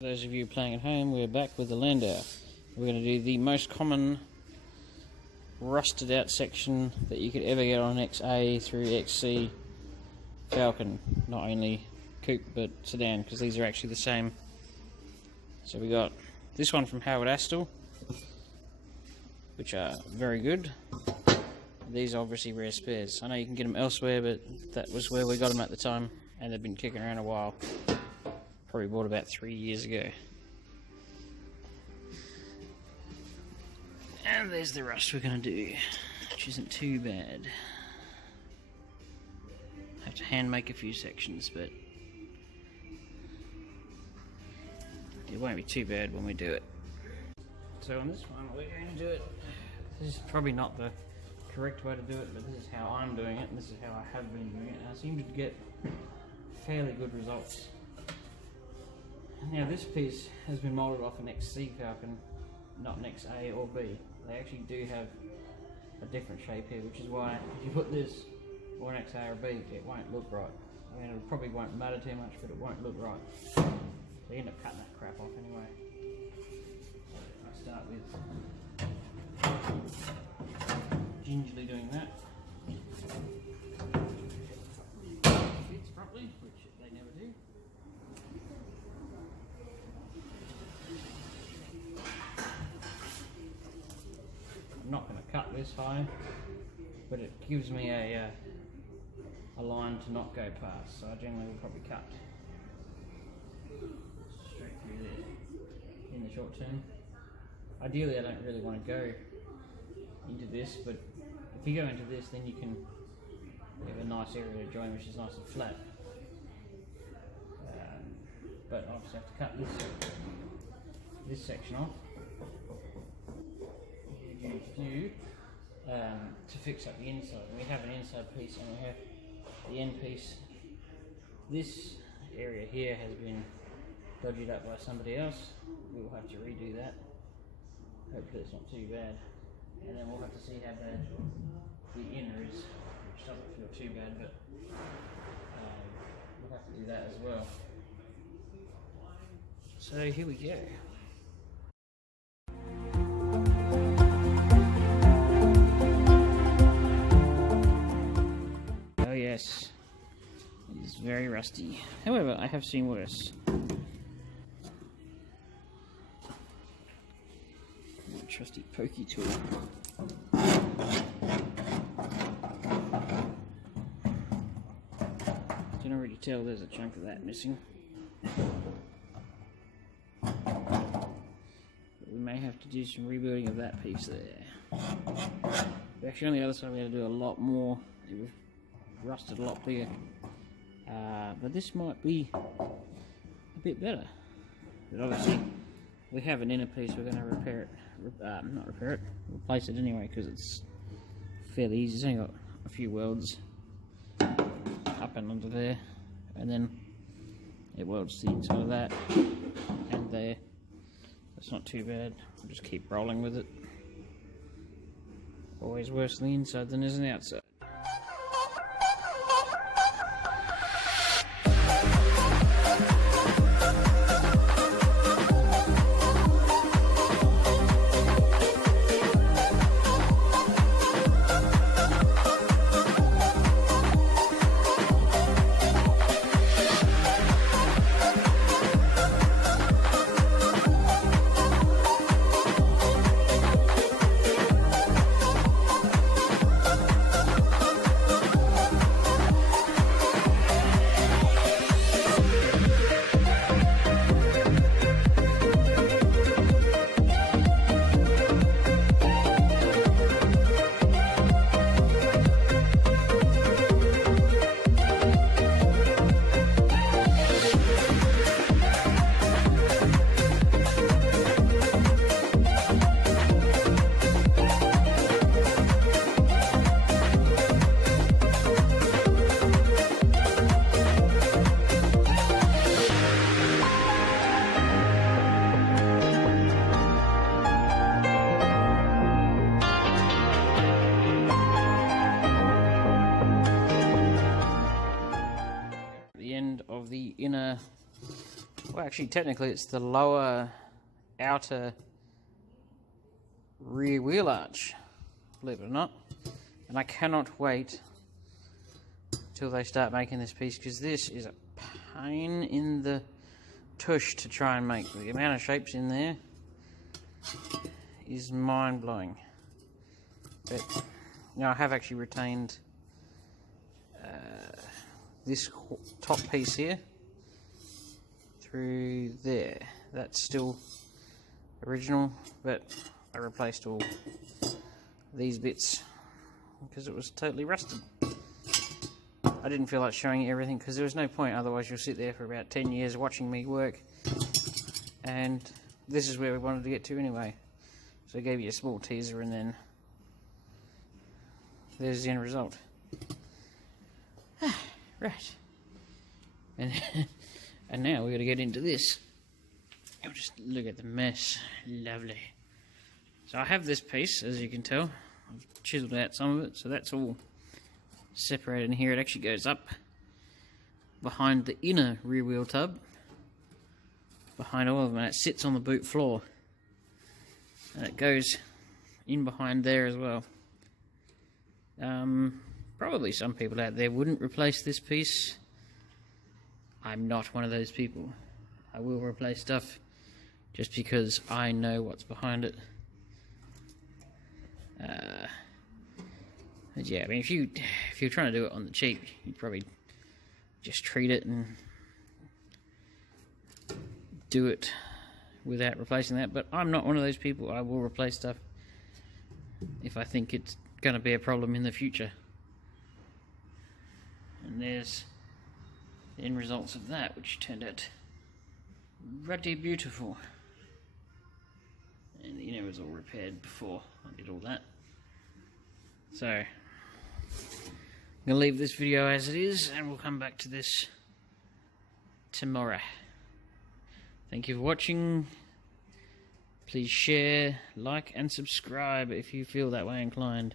For those of you playing at home, we're back with the Landau. We're going to do the most common rusted out section that you could ever get on an XA through XC Falcon. Not only coupe but sedan, because these are actually the same. So we got this one from Howard Astle, which are very good. These are obviously rare spares. I know you can get them elsewhere, but that was where we got them at the time, and they've been kicking around a while. Probably bought about 3 years ago. And there's the rust we're going to do, which isn't too bad. Have to hand make a few sections, but it won't be too bad when we do it. So on this one, we're going to do it. This is probably not the correct way to do it, but this is how I'm doing it, and this is how I have been doing it, and I seem to get fairly good results. Now this piece has been moulded off an XC Falcon, not an XA or B. They actually do have a different shape here, which is why if you put this or an XA or B, it won't look right. I mean, it probably won't matter too much, but it won't look right. So you end up cutting that crap off anyway. So I start with gingerly doing that. Fits properly, which they never do. I'm not going to cut this high, but it gives me a line to not go past, so I generally will probably cut straight through there in the short term. Ideally I don't really want to go into this, but if you go into this then you can have a nice area to join which is nice and flat. But I obviously have to cut this section off. To fix up the inside. We have an inside piece and we have the end piece. This area here has been dodged up by somebody else. We will have to redo that. Hopefully it's not too bad. And then we'll have to see how bad the inner is, which doesn't feel too bad, but we'll have to do that as well. So here we go. Yes, it is very rusty. However, I have seen worse. My trusty pokey tool. Can already tell there's a chunk of that missing. But we may have to do some rebuilding of that piece there. But actually, on the other side, we had to do a lot more. It was rusted a lot bigger, but this might be a bit better. But obviously we have an inner piece, we're going to repair it, not repair it, replace it anyway, because it's fairly easy. It's only got a few welds up and under there, and then it welds the inside of that and there. It's not too bad. We'll just keep rolling with it. Always worse on the inside than is on the outside. inner Well, actually, technically, it's the lower outer rear wheel arch, believe it or not. And I cannot wait till they start making this piece, because this is a pain in the tush to try and make. The amount of shapes in there is mind-blowing. But, you know, I have actually retained this top piece here through there. That's still original, but I replaced all these bits because it was totally rusted. I didn't feel like showing you everything because there was no point, otherwise you'll sit there for about 10 years watching me work, and this is where we wanted to get to anyway. So I gave you a small teaser, and then there's the end result. Right. And now we've got to get into this. Oh, just look at the mess. Lovely. So I have this piece, as you can tell. I've chiseled out some of it, so that's all separated in here. It actually goes up behind the inner rear wheel tub, behind all of them, and it sits on the boot floor. And it goes in behind there as well. Probably some people out there wouldn't replace this piece. I'm not one of those people. I will replace stuff just because I know what's behind it. But yeah, I mean, if you're trying to do it on the cheap, you'd probably just treat it and do it without replacing that. But I'm not one of those people. I will replace stuff if I think it's going to be a problem in the future. And there's the end results of that, which turned out ruddy beautiful. And the inner was all repaired before I did all that. So I'm going to leave this video as it is, and we'll come back to this tomorrow. Thank you for watching. Please share, like and subscribe if you feel that way inclined.